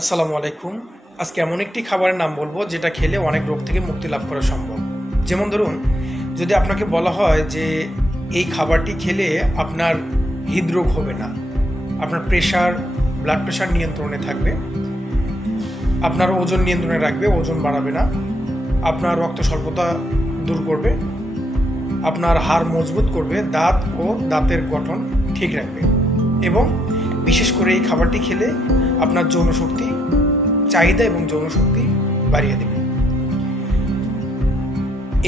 আসসালামু আলাইকুম। আজকে এমন একটি খাবারের নাম বলবো যেটা খেলে অনেক রোগ থেকে মুক্তি লাভ করা সম্ভব। যেমন ধরুন, যদি আপনাকে বলা হয় যে এই খাবারটি খেলে আপনার হৃদরোগ হবে না, আপনার ব্লাড প্রেশার নিয়ন্ত্রণে থাকবে, আপনার ওজন নিয়ন্ত্রণে রাখবে, ওজন বাড়াবে না, আপনার রক্ত স্বল্পতা দূর করবে, আপনার হাড় মজবুত করবে, দাঁত ও দাঁতের গঠন ঠিক রাখবে এবং বিশেষ করে এই খাবারটি খেলে আপনার যৌনশক্তি চাহিদা এবং যৌনশক্তি বাড়িয়ে দেবে।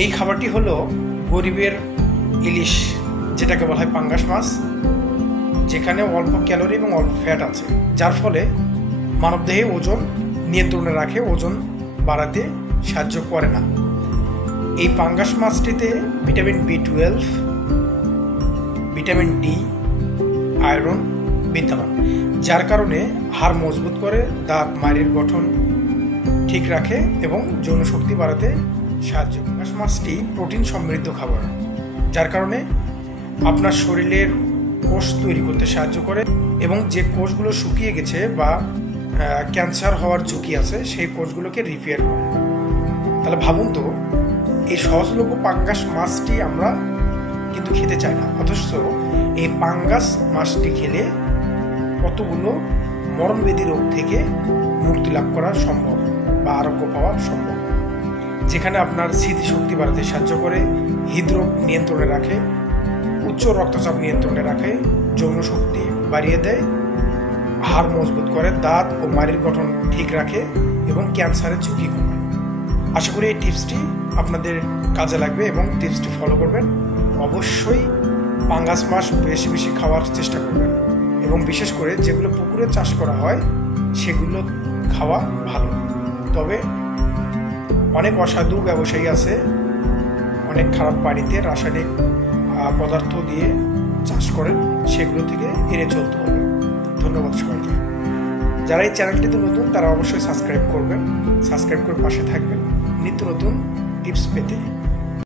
এই খাবারটি হলো গরিবের ইলিশ, যেটাকে বলা হয় পাঙ্গাস মাছ, যেখানে অল্প ক্যালোরি এবং অল্প ফ্যাট আছে, যার ফলে মানবদেহে ওজন নিয়ন্ত্রণে রাখে, ওজন বাড়াতে সাহায্য করে না। এই পাঙ্গাস মাছটিতে vitamin B12, vitamin D, iron বিদ্যমান, যার কারণে হাড় মজবুত করে, দাঁত মাড়ির গঠন ঠিক রাখে এবং যৌনশক্তি বাড়াতে সাহায্য করে। পাঙ্গাস মাছটি প্রোটিন সমৃদ্ধ খাবার, যার কারণে আপনার শরীরের কোষ তৈরি করতে সাহায্য করে এবং যে কোষগুলো শুকিয়ে গেছে বা ক্যান্সার হওয়ার ঝুঁকি আছে সেই কোষগুলোকে রিপেয়ার করে। তাহলে ভাবুন তো, এই সহজলভ্য পাঙ্গাস মাছটি আমরা কিন্তু খেতে চাই না, অথচ এই পাঙ্গাস মাছটি খেলে কতগুলো মরণবেদী রোগ থেকে মুক্তি লাভ করা সম্ভব বা আরোগ্য পাওয়া সম্ভব। যেখানে আপনার স্মৃতিশক্তি বাড়াতে সাহায্য করে, হৃদরোগ নিয়ন্ত্রণে রাখে, উচ্চ রক্তচাপ নিয়ন্ত্রণে রাখে, যৌনশক্তি বাড়িয়ে দেয়, হাড় মজবুত করে, দাঁত ও মাড়ির গঠন ঠিক রাখে এবং ক্যান্সারের ঝুঁকি কমায়। আশা করি এই টিপসটি আপনাদের কাজে লাগবে এবং টিপসটি ফলো করবেন। অবশ্যই পাঙ্গাস মাছ বেশি বেশি খাওয়ার চেষ্টা করবেন এবং বিশেষ করে যেগুলো পুকুরে চাষ করা হয় সেগুলো খাওয়া ভালো। তবে অনেক অসাধু ব্যবসায়ী আছে, অনেক খারাপ পানিতে রাসায়নিক পদার্থ দিয়ে চাষ করেন, সেগুলো থেকে এড়িয়ে চলতে হবে। ধন্যবাদ সবাইকে। যারা এই চ্যানেলটিতে নতুন তারা অবশ্যই সাবস্ক্রাইব করবেন, সাবস্ক্রাইব করে পাশে থাকবেন নিত্য নতুন টিপস পেতে।